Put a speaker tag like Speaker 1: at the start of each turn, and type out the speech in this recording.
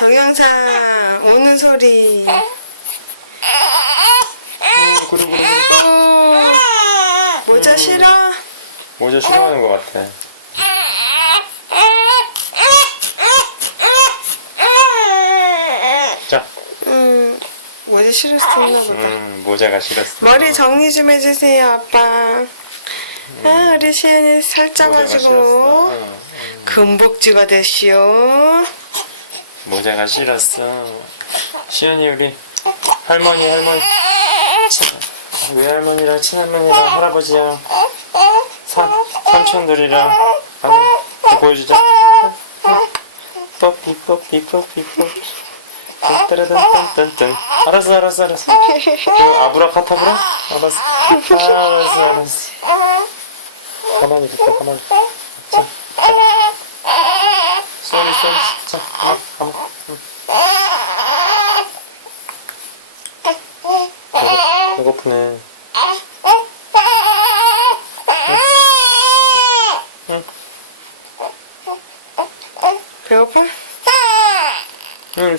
Speaker 1: 동영상 우는 소리.
Speaker 2: 음, 구르 구르.
Speaker 1: 어, 모자 싫어?
Speaker 2: 모자 싫어하는 것 같아. 자,
Speaker 1: 음, 모자 있나 보다.
Speaker 2: 음, 모자가 싫었어.
Speaker 1: 머리 정리 좀 해주세요, 아빠. 아, 우리 시연이
Speaker 2: 모자가
Speaker 1: 살쪄가지고
Speaker 2: 싫었어.
Speaker 1: 금복지가 됐시오.
Speaker 2: 모자가 싫었어. 시연이 우리 할머니 할머니. 친- 외할머니랑 친할머니랑 할아버지랑 사, 삼촌들이랑 가는 거 보여주자. 뽀삐 뽀삐 뽀삐 뽀삐 딴따라단딴딴딴 알았어 알았어 알았어. 어, 아브라카타브라? 알았어. 알았어 알았어. 가만히 있어 가만히. 자, 쏘리 자 응. 배고, 배고프네 응.
Speaker 1: 배고파?
Speaker 2: 응.